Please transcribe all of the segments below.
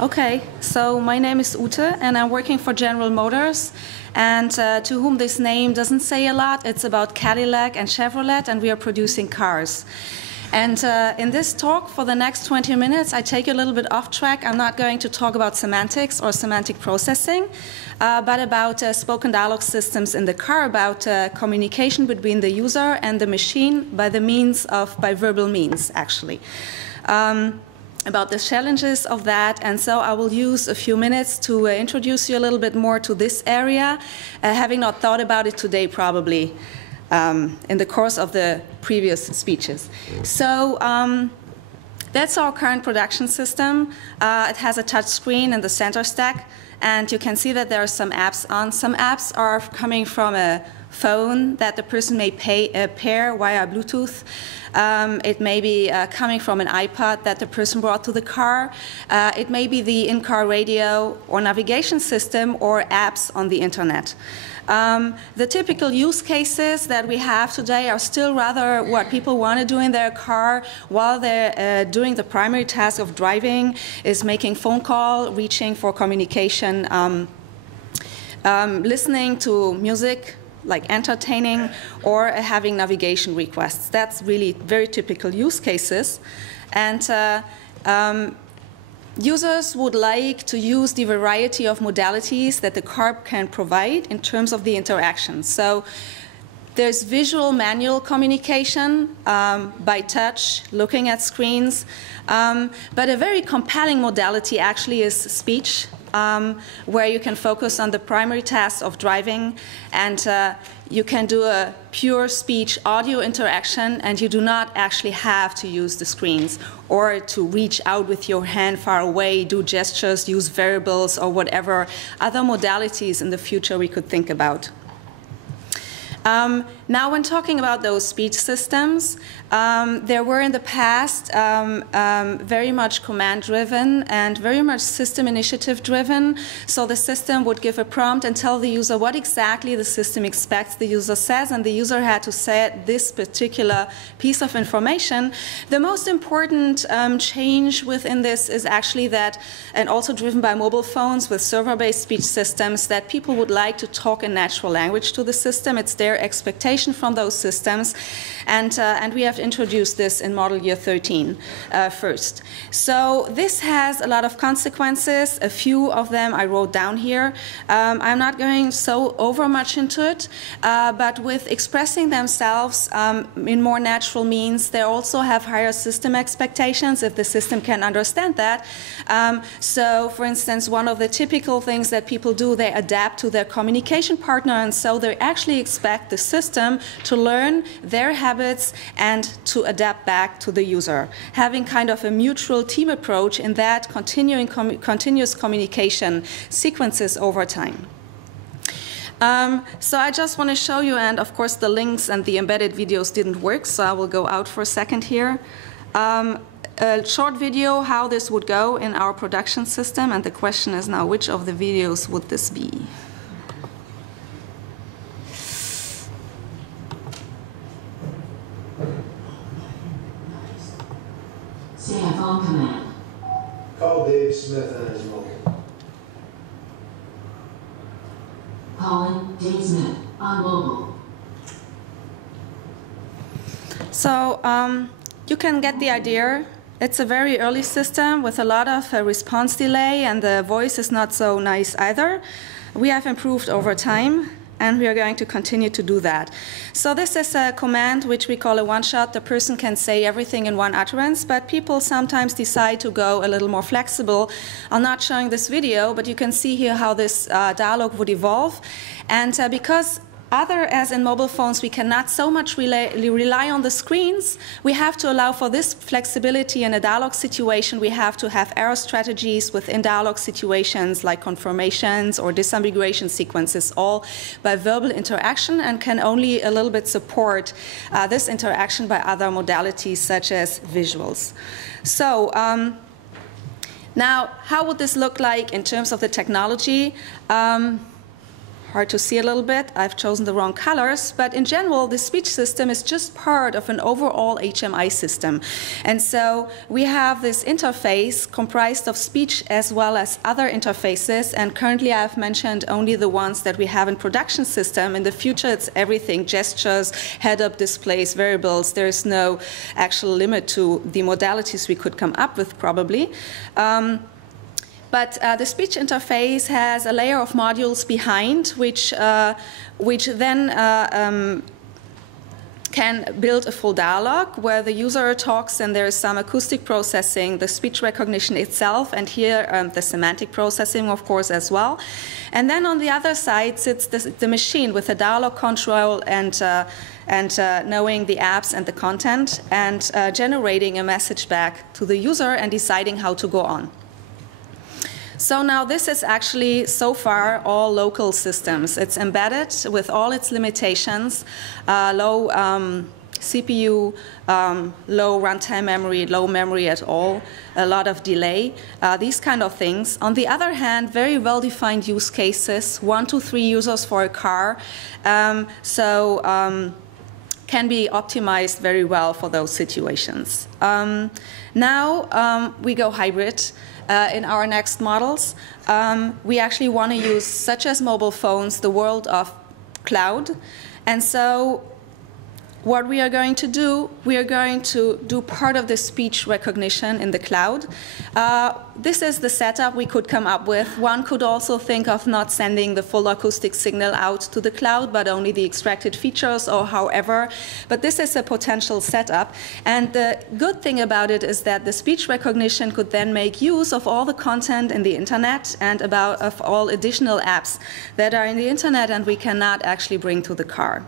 Okay, so my name is Ute, and I'm working for General Motors. And to whom this name doesn't say a lot, it's about Cadillac and Chevrolet, and we are producing cars. And in this talk, for the next 20 minutes, I take you a little bit off track. I'm not going to talk about semantics or semantic processing, but about spoken dialogue systems in the car, about communication between the user and the machine by verbal means, actually. About the challenges of that, and so I will use a few minutes to introduce you a little bit more to this area, having not thought about it today probably in the course of the previous speeches. So that's our current production system. It has a touch screen in the center stack, and you can see that there are some apps on. Some apps are coming from a phone that the person may pair via Bluetooth. It may be coming from an iPod that the person brought to the car. It may be the in-car radio or navigation system or apps on the internet. The typical use cases that we have today are still rather what people want to do in their car while they're doing the primary task of driving, is making phone call, reaching for communication, listening to music, like entertaining, or having navigation requests. That's really very typical use cases. And users would like to use the variety of modalities that the car can provide in terms of the interaction. So there's visual manual communication by touch, looking at screens, but a very compelling modality actually is speech, where you can focus on the primary task of driving, and you can do a pure speech audio interaction, and you do not actually have to use the screens or to reach out with your hand far away, do gestures, use variables, or whatever other modalities in the future we could think about. Now, when talking about those speech systems, there were in the past very much command-driven and very much system initiative-driven. So the system would give a prompt and tell the user what exactly the system expects the user says, and the user had to say this particular piece of information. The most important change within this is actually that, and also driven by mobile phones with server-based speech systems, that people would like to talk in natural language to the system. It's their expectation from those systems, and we have introduced this in model year 13 first. So this has a lot of consequences. A few of them I wrote down here. I'm not going so over much into it, but with expressing themselves in more natural means, they also have higher system expectations if the system can understand that. So for instance, one of the typical things that people do, they adapt to their communication partner, and so they actually expect the system to learn their habits and to adapt back to the user, having kind of a mutual team approach in that continuous communication sequences over time. So I just want to show you, and of course the links and the embedded videos didn't work, so I will go out for a second here. A short video how this would go in our production system, and the question is now, which of the videos would this be? Say a phone command. Call Dave Smith on his mobile. Calling Dave Smith on mobile. So you can get the idea. It's a very early system with a lot of response delay, and the voice is not so nice either. We have improved over time, and we are going to continue to do that. So this is a command which we call a one-shot. The person can say everything in one utterance, but people sometimes decide to go a little more flexible. I'm not showing this video, but you can see here how this dialogue would evolve. And because as in mobile phones, we cannot so much rely on the screens, we have to allow for this flexibility in a dialogue situation. We have to have error strategies within dialogue situations like confirmations or disambiguation sequences, all by verbal interaction, and can only a little bit support this interaction by other modalities such as visuals. So now, how would this look like in terms of the technology? hard to see a little bit. I've chosen the wrong colors. But in general, the speech system is just part of an overall HMI system. And so we have this interface comprised of speech as well as other interfaces. And currently, I've mentioned only the ones that we have in production system. In the future, it's everything: gestures, head-up displays, variables. There is no actual limit to the modalities we could come up with, probably. But the speech interface has a layer of modules behind, which then can build a full dialogue where the user talks and there is some acoustic processing, the speech recognition itself, and here the semantic processing, of course, as well. And then on the other side sits the machine with the dialogue control and knowing the apps and the content and generating a message back to the user and deciding how to go on. So now this is actually, so far, all local systems. It's embedded with all its limitations, low CPU, low runtime memory, low memory at all, a lot of delay, these kind of things. On the other hand, very well-defined use cases, 1 to 3 users for a car, can be optimized very well for those situations. Now we go hybrid. In our next models, we actually want to use, such as mobile phones, the world of cloud. And so what we are going to do, we are going to do part of the speech recognition in the cloud. This is the setup we could come up with. One could also think of not sending the full acoustic signal out to the cloud, but only the extracted features or however. But this is a potential setup. And the good thing about it is that the speech recognition could then make use of all the content in the internet and of all additional apps that are in the internet and we cannot actually bring to the car.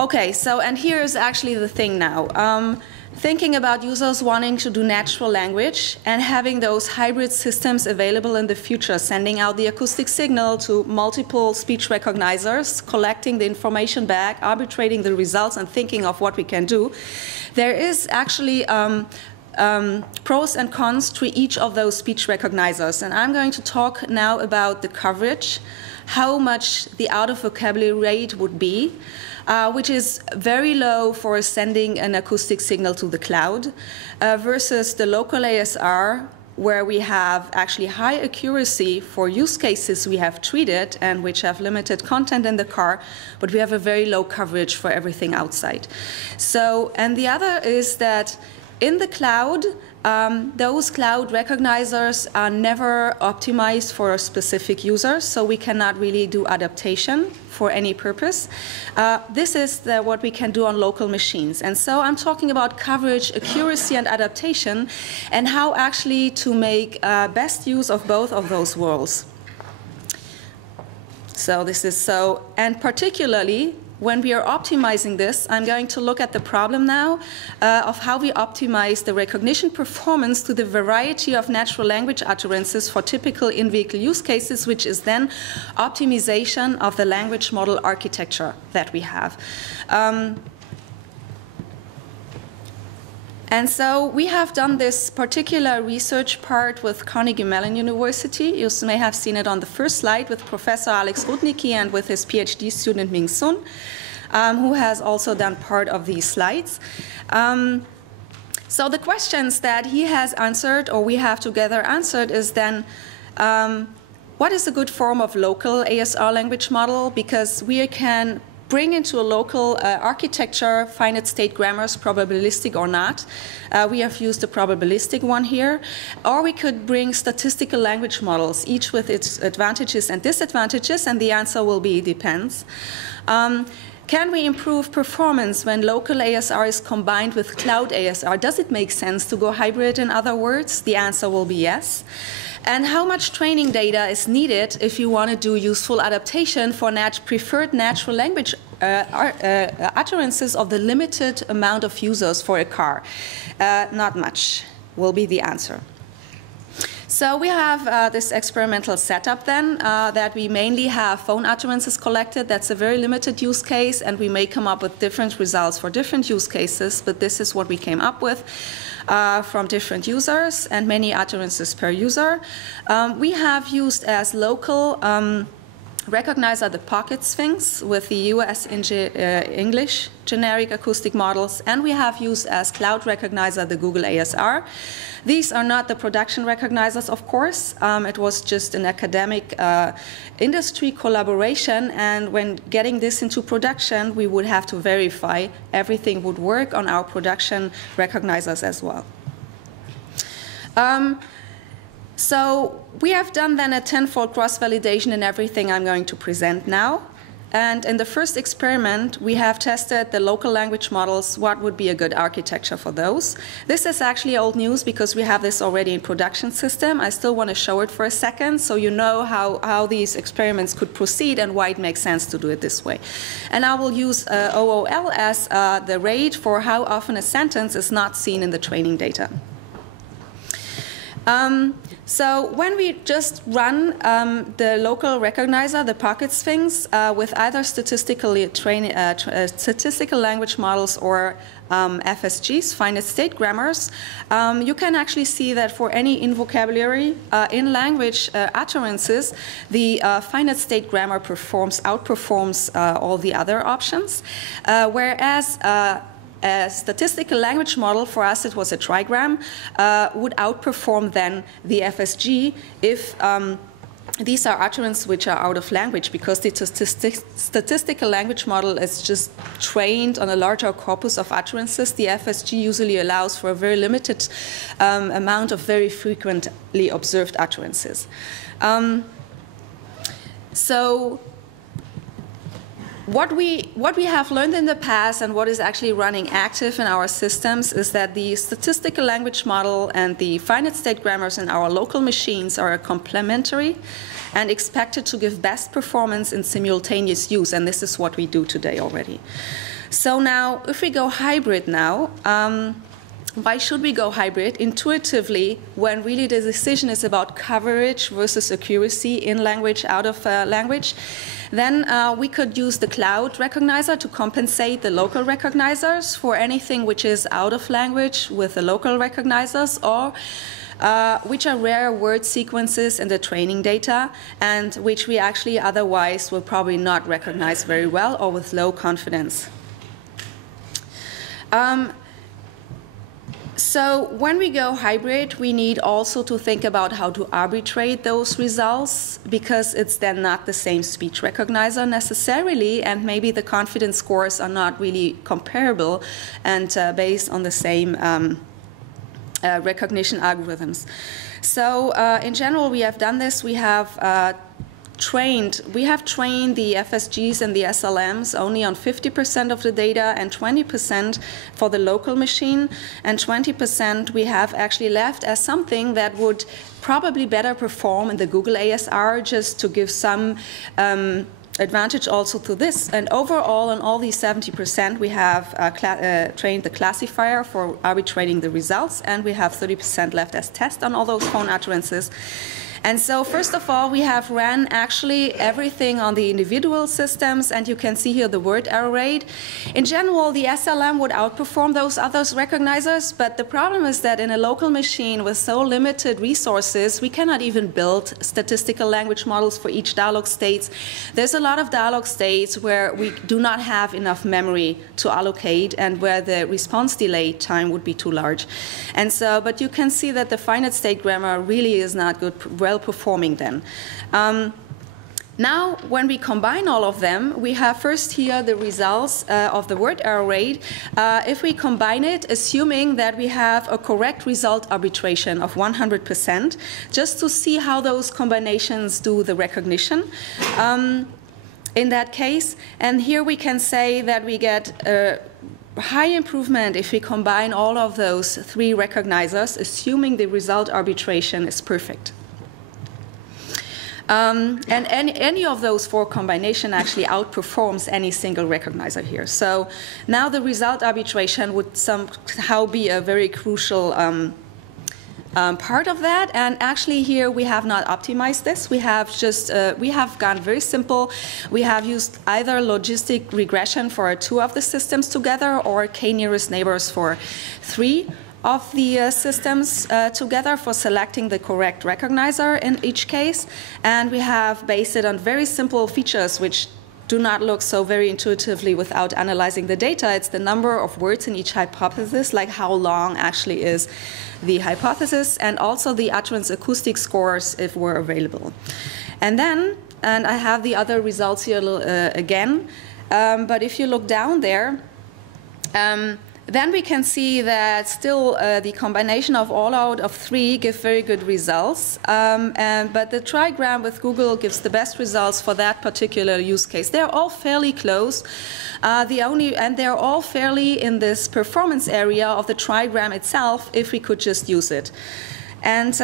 Okay, so, and here's actually the thing now. Thinking about users wanting to do natural language and having those hybrid systems available in the future, sending out the acoustic signal to multiple speech recognizers, collecting the information back, arbitrating the results, and thinking of what we can do. There is actually pros and cons to each of those speech recognizers. And I'm going to talk now about the coverage, how much the out-of-vocabulary rate would be, which is very low for sending an acoustic signal to the cloud, versus the local ASR, where we have actually high accuracy for use cases we have treated and which have limited content in the car, but we have a very low coverage for everything outside. So, and the other is that in the cloud, those cloud recognizers are never optimized for a specific user, so we cannot really do adaptation for any purpose. This is what we can do on local machines. And so I'm talking about coverage, accuracy, and adaptation, and how actually to make best use of both of those worlds. So this is so, and particularly, when we are optimizing this, I'm going to look at the problem now of how we optimize the recognition performance to the variety of natural language utterances for typical in-vehicle use cases, which is then optimization of the language model architecture that we have. And so we have done this particular research part with Carnegie Mellon University. You may have seen it on the first slide with Professor Alex Rudnicky and with his PhD student Ming, who has also done part of these slides. So the questions that he has answered, or we have together answered, is then, what is a good form of local ASR language model? Because we can bring into a local architecture finite state grammars, probabilistic or not. We have used a probabilistic one here. Or we could bring statistical language models, each with its advantages and disadvantages, and the answer will be depends. Can we improve performance when local ASR is combined with cloud ASR? Does it make sense to go hybrid, in other words? The answer will be yes. And how much training data is needed if you want to do useful adaptation for preferred natural language utterances of the limited amount of users for a car? Not much will be the answer. So we have this experimental setup then, that we mainly have phone utterances collected. That's a very limited use case, and we may come up with different results for different use cases, but this is what we came up with from different users and many utterances per user. We have used as local recognizer the Pocket Sphinx with the US English generic acoustic models, and we have used as cloud recognizer the Google ASR. These are not the production recognizers, of course. It was just an academic industry collaboration, and when getting this into production, we would have to verify everything would work on our production recognizers as well. So we have done then a tenfold cross-validation in everything I'm going to present now. And in the first experiment, we have tested the local language models, what would be a good architecture for those. This is actually old news because we have this already in production system. I still want to show it for a second so you know how these experiments could proceed and why it makes sense to do it this way. And I will use OOL as the rate for how often a sentence is not seen in the training data. So when we just run the local recognizer, the Pocket Sphinx, with either statistical language models or FSGs, finite state grammars, you can actually see that for any in vocabulary, in language utterances, the finite state grammar outperforms all the other options, whereas a statistical language model, for us it was a trigram, would outperform then the FSG if these are utterances which are out of language, because the statistical language model is just trained on a larger corpus of utterances. The FSG usually allows for a very limited amount of very frequently observed utterances. What we have learned in the past and what is actually running active in our systems is that the statistical language model and the finite state grammars in our local machines are complementary and expected to give best performance in simultaneous use, and this is what we do today already. So now, if we go hybrid now, why should we go hybrid? Intuitively, when really the decision is about coverage versus accuracy in language, out of language, then we could use the cloud recognizer to compensate the local recognizers for anything which is out of language with the local recognizers, or which are rare word sequences in the training data and which we actually otherwise will probably not recognize very well or with low confidence. So when we go hybrid, we need also to think about how to arbitrate those results, because it's then not the same speech recognizer necessarily, and maybe the confidence scores are not really comparable and based on the same recognition algorithms. So in general, we have done this. We have trained the FSGs and the SLMs only on 50% of the data and 20% for the local machine, and 20% we have actually left as something that would probably better perform in the Google ASR, just to give some advantage also to this. And overall, on all these 70%, we have trained the classifier for arbitrating the results, and we have 30% left as test on all those phone utterances. And so first of all, we have ran actually everything on the individual systems, and you can see here the word error rate. In general, the SLM would outperform those other recognizers, but the problem is that in a local machine with so limited resources, we cannot even build statistical language models for each dialogue states. There's a lot of dialogue states where we do not have enough memory to allocate and where the response delay time would be too large. And so, but you can see that the finite state grammar really is not well performing then. Now, when we combine all of them, we have first here the results of the word error rate. If we combine it, assuming that we have a correct result arbitration of 100%, just to see how those combinations do the recognition in that case. And here we can say that we get a high improvement if we combine all of those three recognizers, assuming the result arbitration is perfect. And any of those four combination actually outperforms any single recognizer here. So now the result arbitration would somehow be a very crucial part of that, and actually here we have not optimized this. We have just we have gone very simple. We have used either logistic regression for 2 of the systems together, or k-nearest neighbors for 3 of the systems together for selecting the correct recognizer in each case. And we have based it on very simple features which do not look so very intuitively without analyzing the data. It's the number of words in each hypothesis, like how long actually is the hypothesis, and also the utterance acoustic scores if were available. And then, and I have the other results here again, but if you look down there, then we can see that still the combination of all out of 3 give very good results. But the trigram with Google gives the best results for that particular use case. They're all fairly close. And they're all fairly in this performance area of the trigram itself if we could just use it. And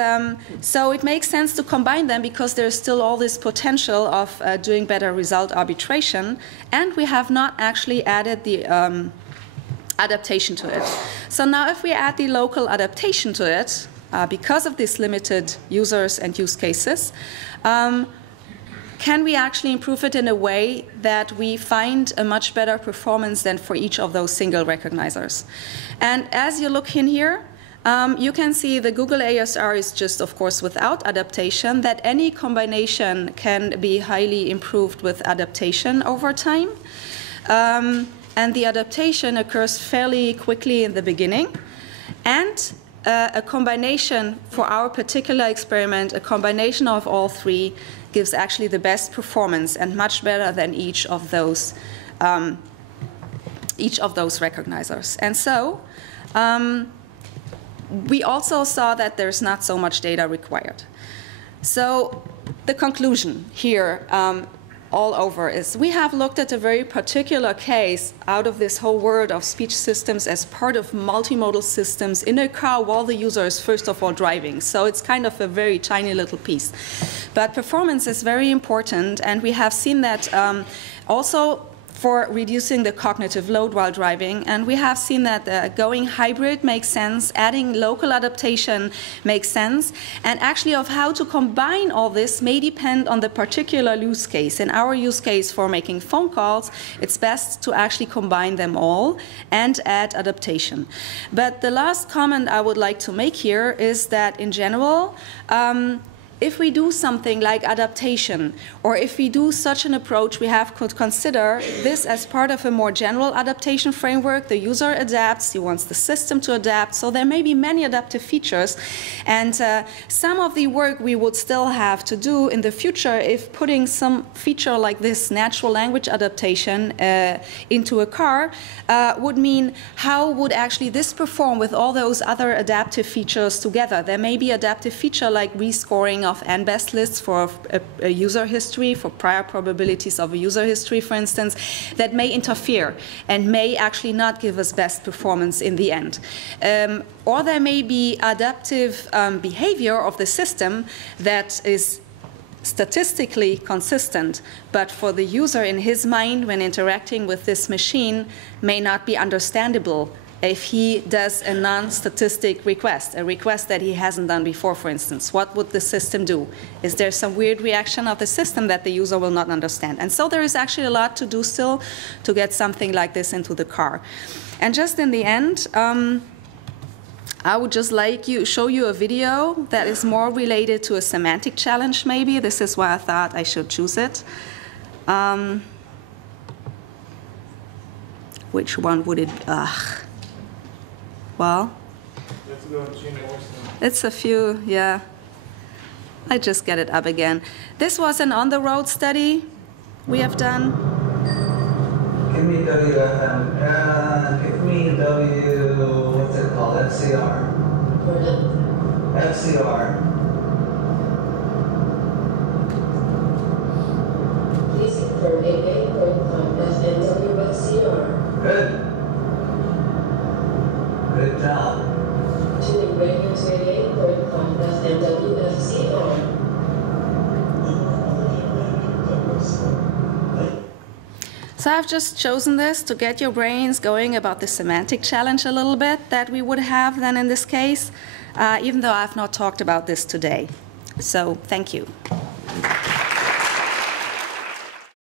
so it makes sense to combine them because there's still all this potential of doing better result arbitration. And we have not actually added the adaptation to it. So now if we add the local adaptation to it, because of these limited users and use cases, can we actually improve it in a way that we find a much better performance than for each of those single recognizers? And as you look in here, you can see the Google ASR is just, of course, without adaptation, that any combination can be highly improved with adaptation over time. And the adaptation occurs fairly quickly in the beginning. And a combination, for our particular experiment, a combination of all 3 gives actually the best performance and much better than each of those recognizers. And so we also saw that there's not so much data required. So the conclusion here all over is we have looked at a very particular case out of this whole world of speech systems as part of multimodal systems in a car while the user is first of all driving. So it's kind of a very tiny little piece. But performance is very important, and we have seen that also for reducing the cognitive load while driving. And we have seen that going hybrid makes sense, adding local adaptation makes sense, and actually of how to combine all this may depend on the particular use case. In our use case for making phone calls, it's best to actually combine them all and add adaptation. But the last comment I would like to make here is that in general, if we do something like adaptation, or if we do such an approach, we have to consider this as part of a more general adaptation framework. The user adapts, he wants the system to adapt, so there may be many adaptive features. And some of the work we would still have to do in the future if putting some feature like this natural language adaptation into a car would mean how would actually this perform with all those other adaptive features together. There may be adaptive feature like rescoring of n-best lists for a user history, for prior probabilities of a user history, for instance, that may interfere and may actually not give us best performance in the end. Or there may be adaptive behavior of the system that is statistically consistent, but for the user in his mind when interacting with this machine may not be understandable if he does a non-statistic request, a request that he hasn't done before, for instance. What would the system do? Is there some weird reaction of the system that the user will not understand? And so there is actually a lot to do still to get something like this into the car. And just in the end, I would just like to show you a video that is more related to a semantic challenge, maybe. This is why I thought I should choose it. Which one would it be? Well, it's a few, yeah. I just get it up again. This was an on-the-road study we have done. Give me WFM, give me what's it called, FCR. FCR. Please confirm 88.5 FNWFCR. Good. Good job. Tuning radio to 88.5 FNWFCR. So I've just chosen this to get your brains going about the semantic challenge a little bit that we would have then in this case, even though I've not talked about this today. So thank you.